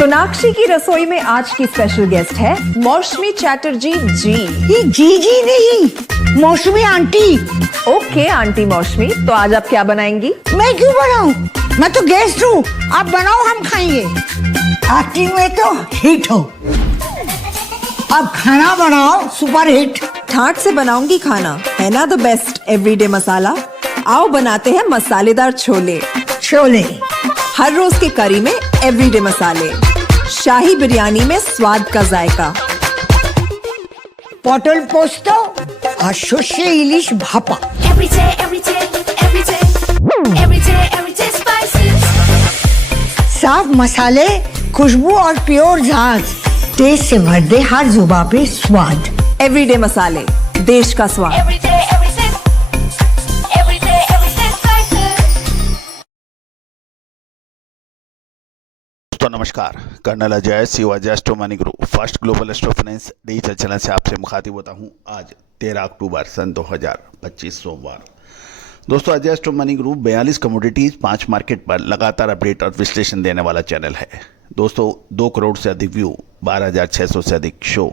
सोनाक्षी की रसोई में आज की स्पेशल गेस्ट है मौसमी चैटर्जी जी। ये जी नहीं, मौसमी आंटी। ओके आंटी मौसमी, तो आज आप क्या बनाएंगी? मैं क्यों बनाऊं? मैं तो गेस्ट हूँ, आप बनाओ हम खाएंगे। एक्टिंग में तो हिट हो, अब खाना बनाओ सुपर हिट। ठाट से बनाऊंगी खाना, है ना द बेस्ट एवरीडे मसाला। आओ बनाते हैं मसालेदार छोले। छोले हर रोज के करी में एवरीडे मसाले, शाही बिरयानी में स्वाद का जायका। পটল পোস্ত আর সর্ষে ইলিশ ভাপা। साफ मसाले, खुशबू और प्योर झाग, टेस्ट से भर दे हर जुबान पे स्वाद। एवरीडे मसाले, देश का स्वाद। तो नमस्कार, colonel Ajay Sivaji astro money group first global astro finance digital channel से आपसे मुखातिब होता हूं। आज 13 अक्टूबर सन 2025 सोमवार। दोस्तों, Ajay astro money group 42 commodities 5 market पर लगातार अपडेट और विश्लेषण देने वाला चैनल है। दोस्तों, 2 करोड़ से अधिक व्यू, 12,600 से अधिक शो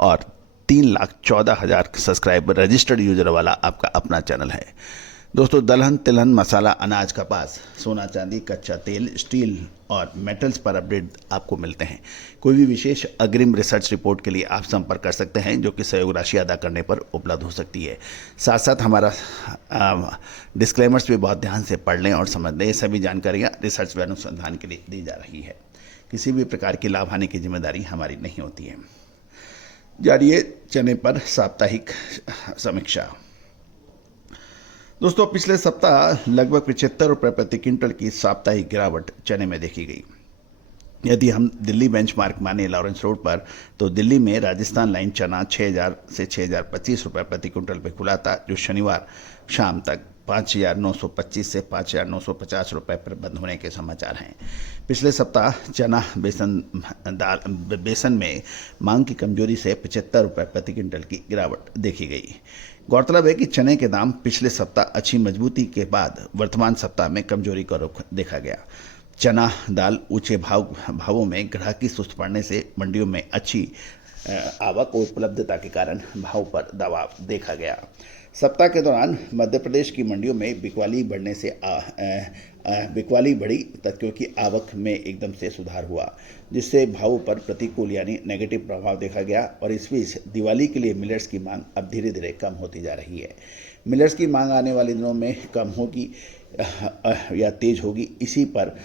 और 3,14,000 सब्सक्राइबर रजिस्टर्ड यूजर वाला आपका अपना चैनल है। दोस्तों, दलहन, तिलहन, मसाला, अनाज, कपास, सोना, चांदी, कच्चा तेल, स्टील और मेटल्स पर अपडेट आपको मिलते हैं। कोई भी विशेष अग्रिम रिसर्च रिपोर्ट के लिए आप संपर्क कर सकते हैं, जो कि सहयोग राशि अदा करने पर उपलब्ध हो सकती है। साथ साथ हमारा डिस्क्लेमर्स भी बहुत ध्यान से पढ़ लें और समझ लें। ये सभी जानकारियाँ रिसर्च व अनुसंधान के लिए दी जा रही है। किसी भी प्रकार की लाभ हानि की जिम्मेदारी हमारी नहीं होती है। जारी है चने पर साप्ताहिक समीक्षा। दोस्तों, पिछले सप्ताह लगभग 75 रुपये प्रति क्विंटल की साप्ताहिक गिरावट चने में देखी गई। यदि हम दिल्ली बेंचमार्क माने लॉरेंस रोड पर, तो दिल्ली में राजस्थान लाइन चना 6,000 से 6,025 रुपये प्रति क्विंटल पर खुला था, जो शनिवार शाम तक 5,925 से 5,950 रुपये पर बंद होने के समाचार हैं। पिछले सप्ताह चना बेसन में मांग की कमजोरी से 75 रुपये प्रति क्विंटल की गिरावट देखी गई। गौरतलब है कि चने के दाम पिछले सप्ताह अच्छी मजबूती के बाद वर्तमान सप्ताह में कमजोरी का रुख देखा गया। चना दाल ऊंचे भावों में ग्राहकी सुस्त पड़ने से मंडियों में अच्छी आवक और उपलब्धता के कारण भाव पर दबाव देखा गया। सप्ताह के दौरान मध्य प्रदेश की मंडियों में बिकवाली बढ़ने से बिकवाली बढ़ी, क्योंकि आवक में एकदम से सुधार हुआ, जिससे भावों पर प्रतिकूल यानी नेगेटिव प्रभाव देखा गया। और इस बीच दिवाली के लिए मिलर्स की मांग अब धीरे धीरे कम होती जा रही है। मिलर्स की मांग आने वाले दिनों में कम होगी या तेज होगी, इसी पर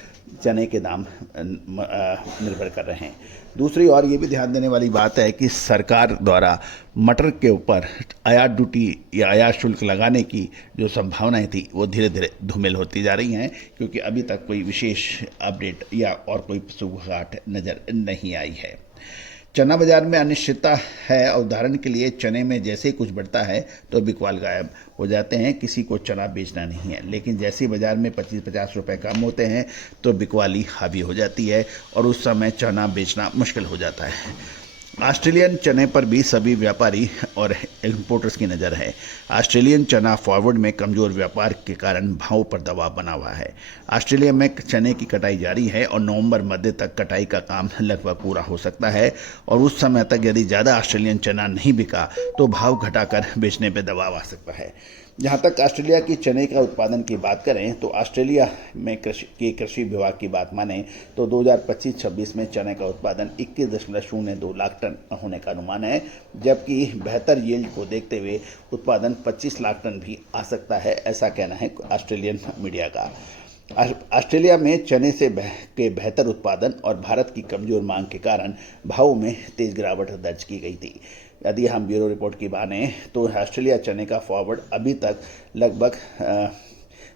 चने के दाम निर्भर कर रहे हैं। दूसरी ओर ये भी ध्यान देने वाली बात है कि सरकार द्वारा मटर के ऊपर आयात ड्यूटी या आयात शुल्क लगाने की जो संभावनाएं थी, वो धीरे धीरे धूमिल होती जा रही हैं, क्योंकि अभी तक कोई विशेष अपडेट या और कोई सुगबुगाहट नज़र नहीं आई है। चना बाजार में अनिश्चितता है। उदाहरण के लिए, चने में जैसे ही कुछ बढ़ता है तो बिकवाल गायब हो जाते हैं। किसी को चना बेचना नहीं है, लेकिन जैसे ही बाजार में 25-50 रुपए कम होते हैं तो बिकवाली हावी हो जाती है और उस समय चना बेचना मुश्किल हो जाता है। ऑस्ट्रेलियन चने पर भी सभी व्यापारी और इंपोर्टर्स की नज़र है। ऑस्ट्रेलियन चना फॉरवर्ड में कमज़ोर व्यापार के कारण भाव पर दबाव बना हुआ है। ऑस्ट्रेलिया में चने की कटाई जारी है और नवंबर मध्य तक कटाई का काम लगभग पूरा हो सकता है, और उस समय तक यदि ज़्यादा ऑस्ट्रेलियन चना नहीं बिका तो भाव घटाकर बेचने पर दबाव आ सकता है। जहाँ तक ऑस्ट्रेलिया की चने का उत्पादन की बात करें, तो ऑस्ट्रेलिया में कृषि विभाग की बात माने तो 2025-26 में चने का उत्पादन 21.02 लाख टन होने का अनुमान है, जबकि बेहतर यील्ड को देखते हुए उत्पादन 25 लाख टन भी आ सकता है, ऐसा कहना है ऑस्ट्रेलियन मीडिया का। ऑस्ट्रेलिया में चने से के बेहतर उत्पादन और भारत की कमजोर मांग के कारण भावों में तेज गिरावट दर्ज की गई थी। यदि हम ब्यूरो रिपोर्ट की माने तो ऑस्ट्रेलिया चने का फॉरवर्ड अभी तक लगभग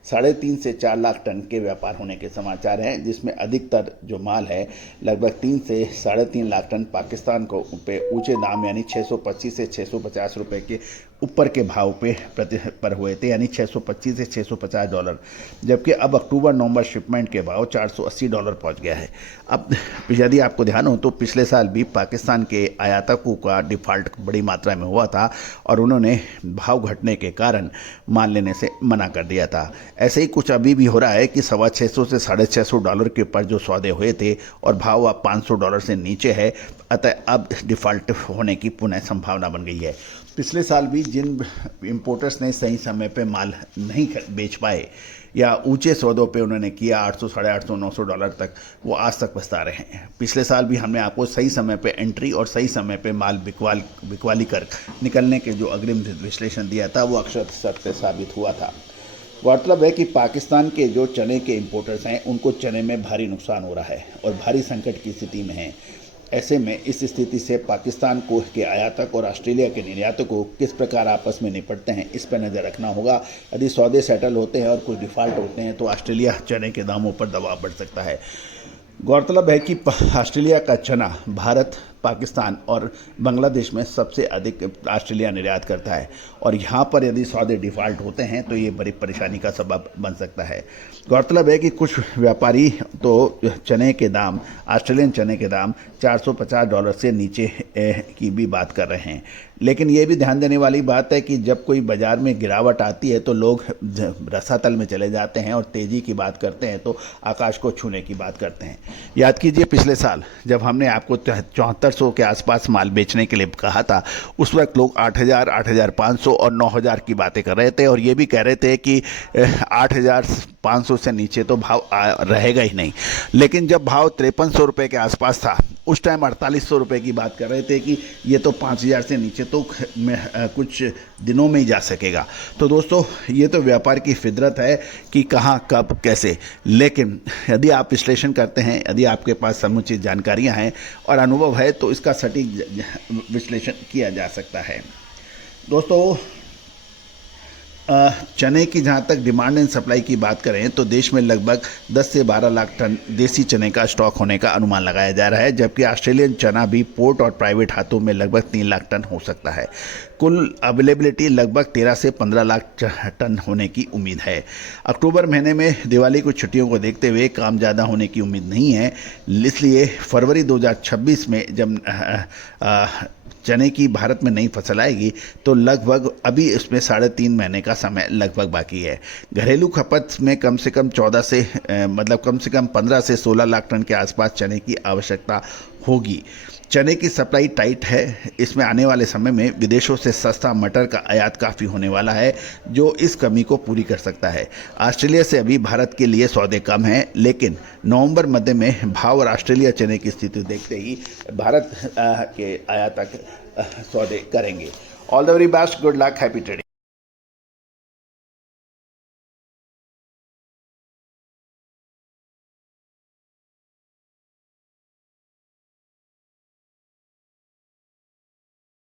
3.5 से 4 लाख टन के व्यापार होने के समाचार हैं, जिसमें अधिकतर जो माल है लगभग 3 से 3.5 लाख टन पाकिस्तान को पे ऊंचे दाम यानी 625 से 650 रुपए के ऊपर के भाव पर हुए थे, यानी 625 से 650 डॉलर, जबकि अब अक्टूबर नवंबर शिपमेंट के भाव 480 डॉलर पहुंच गया है। अब यदि आपको ध्यान हो तो पिछले साल भी पाकिस्तान के आयातकों का डिफ़ॉल्ट बड़ी मात्रा में हुआ था और उन्होंने भाव घटने के कारण माल लेने से मना कर दिया था। ऐसे ही कुछ अभी भी हो रहा है कि $650 से $650 के ऊपर जो सौदे हुए थे और भाव अब $500 से नीचे है, अतः अब डिफ़ॉल्ट होने की पुनः संभावना बन गई है। पिछले साल भी जिन इंपोर्टर्स ने सही समय पे माल नहीं बेच पाए या ऊंचे सौदों पे उन्होंने किया $800, $850, $900 तक, वो आज तक पछता रहे हैं। पिछले साल भी हमने आपको सही समय पे एंट्री और सही समय पे माल बिकवाली कर निकलने के जो अग्रिम विश्लेषण दिया था वो अक्षर सत्य साबित हुआ था। गौरतलब है कि पाकिस्तान के जो चने के इंपोर्टर्स हैं उनको चने में भारी नुकसान हो रहा है और भारी संकट की स्थिति में हैं। ऐसे में इस स्थिति से पाकिस्तान को के आयातक और ऑस्ट्रेलिया के निर्यातकों किस प्रकार आपस में निपटते हैं, इस पर नज़र रखना होगा। यदि सौदे सेटल होते हैं और कुछ डिफ़ॉल्ट होते हैं तो ऑस्ट्रेलिया चने के दामों पर दबाव बढ़ सकता है। गौरतलब है कि ऑस्ट्रेलिया का चना भारत, पाकिस्तान और बांग्लादेश में सबसे अधिक ऑस्ट्रेलिया निर्यात करता है और यहाँ पर यदि सौदे डिफ़ॉल्ट होते हैं तो ये बड़ी परेशानी का सबब बन सकता है। गौरतलब है कि कुछ व्यापारी तो चने के दाम, ऑस्ट्रेलियन चने के दाम $450 से नीचे की भी बात कर रहे हैं। लेकिन ये भी ध्यान देने वाली बात है कि जब कोई बाज़ार में गिरावट आती है तो लोग रसातल में चले जाते हैं और तेज़ी की बात करते हैं तो आकाश को छूने की बात करते हैं। याद कीजिए पिछले साल जब हमने आपको 7400 के आसपास माल बेचने के लिए कहा था, उस वक्त लोग 8000, 8500 और 9000 की बातें कर रहे थे और ये भी कह रहे थे कि 8500 से नीचे तो भाव रहेगा ही नहीं। लेकिन जब भाव 5300 रुपये के आसपास था, उस टाइम 4800 रुपये की बात कर रहे थे कि ये तो 5000 से नीचे तो कुछ दिनों में ही जा सकेगा। तो दोस्तों, ये तो व्यापार की फितरत है कि कहाँ कब कैसे। लेकिन यदि आप विश्लेषण करते हैं, यदि आपके पास समुचित जानकारियाँ हैं और अनुभव है तो इसका सटीक विश्लेषण किया जा सकता है। दोस्तों, चने की जहाँ तक डिमांड एंड सप्लाई की बात करें तो देश में लगभग 10 से 12 लाख टन देसी चने का स्टॉक होने का अनुमान लगाया जा रहा है, जबकि ऑस्ट्रेलियन चना भी पोर्ट और प्राइवेट हाथों में लगभग 3 लाख टन हो सकता है। कुल अवेलेबिलिटी लगभग 13 से 15 लाख टन होने की उम्मीद है। अक्टूबर महीने में दिवाली की छुट्टियों को देखते हुए काम ज़्यादा होने की उम्मीद नहीं है, इसलिए फरवरी 2026 में जब चने की भारत में नई फसल आएगी तो लगभग अभी इसमें 3.5 महीने का समय लगभग बाकी है। घरेलू खपत में कम से कम 15 से 16 लाख टन के आसपास चने की आवश्यकता होगी। चने की सप्लाई टाइट है। इसमें आने वाले समय में विदेशों से सस्ता मटर का आयात काफ़ी होने वाला है, जो इस कमी को पूरी कर सकता है। ऑस्ट्रेलिया से अभी भारत के लिए सौदे कम हैं, लेकिन नवंबर मध्य में भाव और ऑस्ट्रेलिया चने की स्थिति देखते ही भारत के आयातक सौदे करेंगे। All the very best, good luck, happy trading.